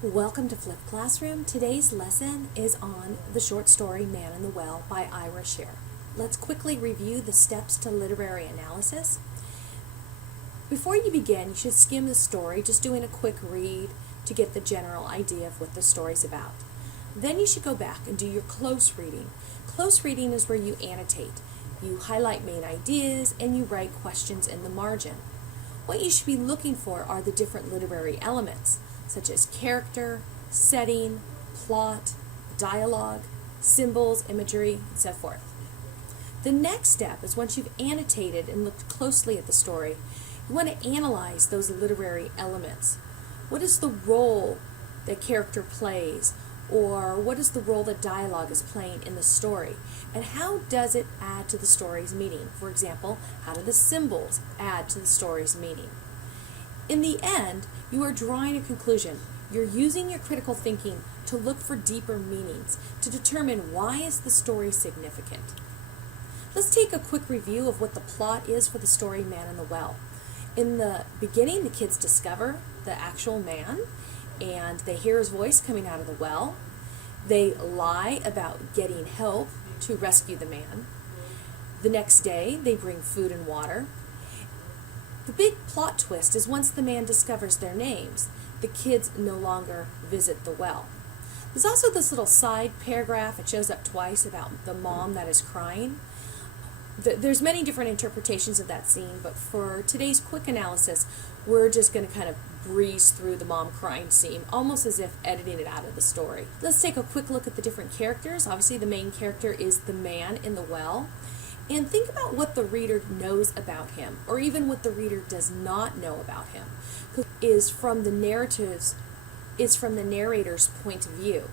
Welcome to Flip Classroom. Today's lesson is on the short story Man in the Well by Ira Sher. Let's quickly review the steps to literary analysis. Before you begin, you should skim the story, just doing a quick read to get the general idea of what the story's about. Then you should go back and do your close reading. Close reading is where you annotate. You highlight main ideas and you write questions in the margin. What you should be looking for are the different literary elements, such as character, setting, plot, dialogue, symbols, imagery, and so forth. The next step is once you've annotated and looked closely at the story, you want to analyze those literary elements. What is the role that character plays, or what is the role that dialogue is playing in the story, and how does it add to the story's meaning? For example, how do the symbols add to the story's meaning? In the end, you are drawing a conclusion. You're using your critical thinking to look for deeper meanings, to determine why is the story significant. Let's take a quick review of what the plot is for the story Man in the Well. In the beginning, the kids discover the actual man, and they hear his voice coming out of the well. They lie about getting help to rescue the man. The next day, they bring food and water. The big plot twist is once the man discovers their names, the kids no longer visit the well. There's also this little side paragraph, it shows up twice, about the mom that is crying. There's many different interpretations of that scene, but for today's quick analysis, we're just going to kind of breeze through the mom crying scene, almost as if editing it out of the story. Let's take a quick look at the different characters. Obviously, the main character is the man in the well. And think about what the reader knows about him, or even what the reader does not know about him, is from the narrator's point of view.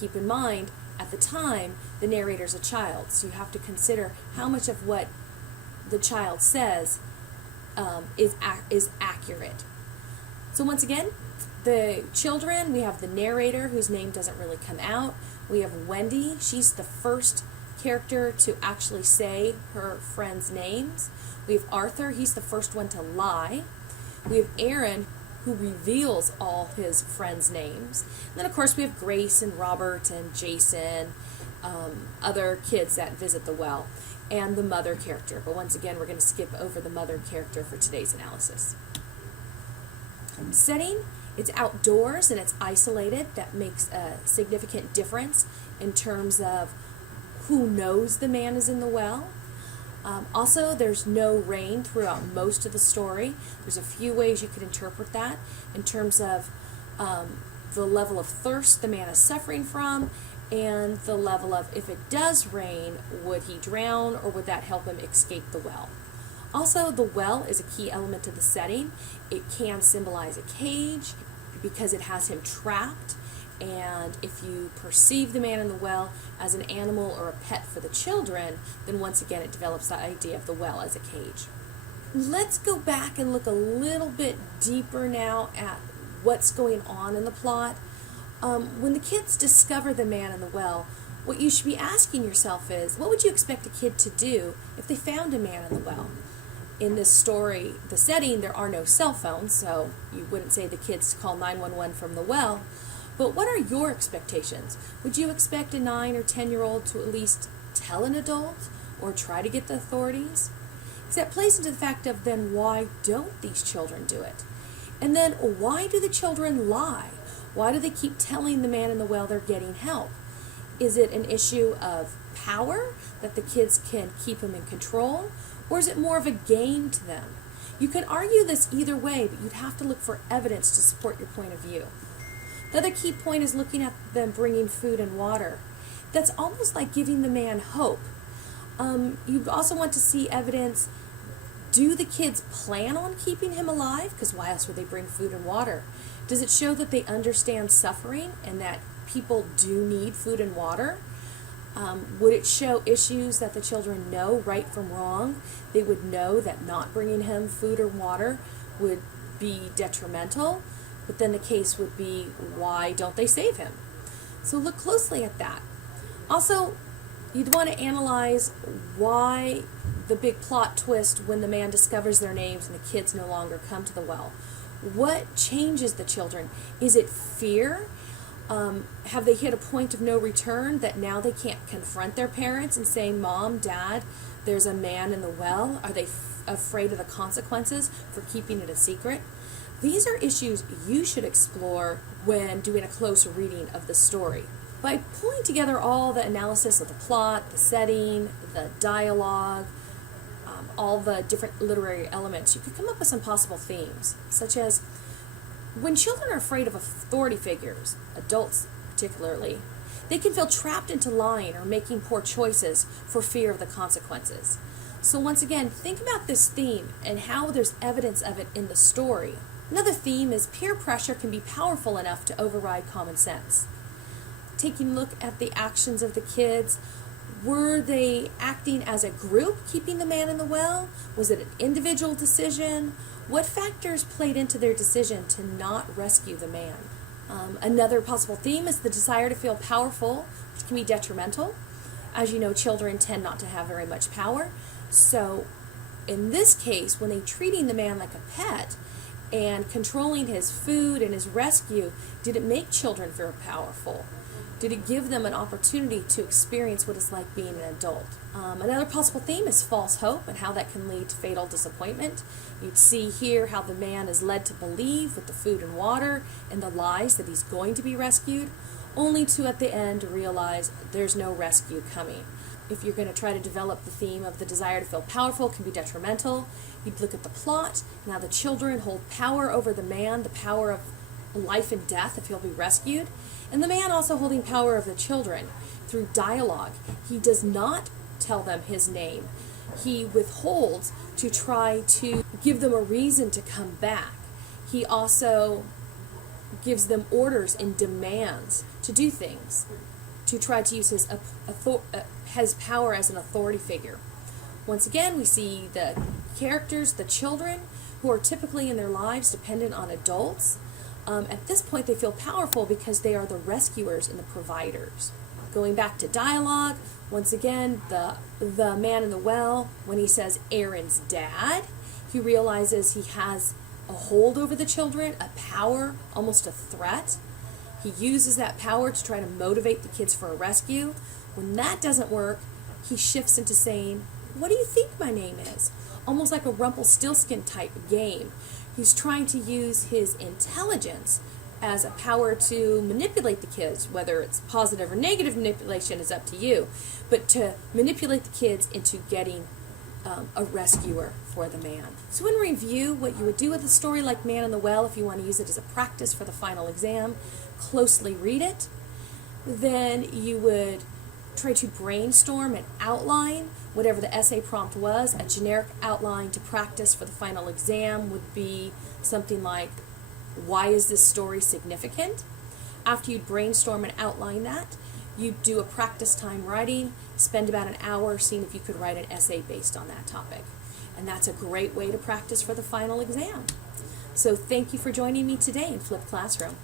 Keep in mind, at the time, the narrator's a child, so you have to consider how much of what the child says is accurate. So once again, the children, we have the narrator, whose name doesn't really come out. We have Wendy, she's the first character to actually say her friends' names. We have Arthur, he's the first one to lie. We have Aaron, who reveals all his friends' names. And then of course we have Grace and Robert and Jason, other kids that visit the well, and the mother character. But once again, we're going to skip over the mother character for today's analysis. Setting, it's outdoors and it's isolated. That makes a significant difference in terms of who knows the man is in the well. Also, there's no rain throughout most of the story. There's a few ways you could interpret that in terms of the level of thirst the man is suffering from, and the level of, if it does rain, would he drown, or would that help him escape the well? Also, the well is a key element of the setting. It can symbolize a cage because it has him trapped. And if you perceive the man in the well as an animal or a pet for the children, then once again it develops the idea of the well as a cage. Let's go back and look a little bit deeper now at what's going on in the plot. When the kids discover the man in the well, what you should be asking yourself is, what would you expect a kid to do if they found a man in the well? In this story, the setting, there are no cell phones, so you wouldn't say the kids to call 911 from the well. But what are your expectations? Would you expect a 9 or 10-year-old to at least tell an adult or try to get the authorities? Because that plays into the fact of, then why don't these children do it? And then why do the children lie? Why do they keep telling the man in the well they're getting help? Is it an issue of power, that the kids can keep them in control? Or is it more of a game to them? You can argue this either way, but you'd have to look for evidence to support your point of view. The other key point is looking at them bringing food and water. That's almost like giving the man hope. You also want to see evidence. Do the kids plan on keeping him alive? Because why else would they bring food and water? Does it show that they understand suffering and that people do need food and water? Would it show issues that the children know right from wrong? They would know that not bringing him food or water would be detrimental. But then the case would be, why don't they save him? So look closely at that. Also, you'd want to analyze why the big plot twist when the man discovers their names and the kids no longer come to the well. What changes the children? Is it fear? Have they hit a point of no return that now they can't confront their parents and say, Mom, Dad, there's a man in the well? Are they afraid of the consequences for keeping it a secret? These are issues you should explore when doing a close reading of the story. By pulling together all the analysis of the plot, the setting, the dialogue, all the different literary elements, you could come up with some possible themes, such as when children are afraid of authority figures, adults particularly, they can feel trapped into lying or making poor choices for fear of the consequences. So once again, think about this theme and how there's evidence of it in the story. Another theme is peer pressure can be powerful enough to override common sense. Taking a look at the actions of the kids, were they acting as a group, keeping the man in the well? Was it an individual decision? What factors played into their decision to not rescue the man? Another possible theme is the desire to feel powerful, which can be detrimental. As you know, children tend not to have very much power. So in this case, when they're treating the man like a pet and controlling his food and his rescue, did it make children feel powerful? Did it give them an opportunity to experience what it's like being an adult? Another possible theme is false hope and how that can lead to fatal disappointment. You'd see here how the man is led to believe with the food and water and the lies that he's going to be rescued, only to at the end realize there's no rescue coming. If you're going to try to develop the theme of the desire to feel powerful can be detrimental, you'd look at the plot and how the children hold power over the man, the power of life and death if he'll be rescued, and the man also holding power of the children through dialogue. He does not tell them his name. He withholds to try to give them a reason to come back. He also gives them orders and demands to do things, to try to use his power as an authority figure. Once again, we see the characters, the children, who are typically in their lives dependent on adults. At this point, they feel powerful because they are the rescuers and the providers. Going back to dialogue, once again, the man in the well, when he says Aaron's dad, he realizes he has a hold over the children, a power, almost a threat. He uses that power to try to motivate the kids for a rescue. When that doesn't work, he shifts into saying, what do you think my name is? Almost like a Rumpelstiltskin type game. He's trying to use his intelligence as a power to manipulate the kids, whether it's positive or negative manipulation is up to you, but to manipulate the kids into getting a rescuer for the man. So in review, what you would do with a story like Man in the Well, if you want to use it as a practice for the final exam, closely read it. Then you would try to brainstorm an outline, whatever the essay prompt was. A generic outline to practice for the final exam would be something like, why is this story significant? After you brainstorm and outline that, you do a practice time writing, spend about an hour seeing if you could write an essay based on that topic. And that's a great way to practice for the final exam. So thank you for joining me today in Flipped Classroom.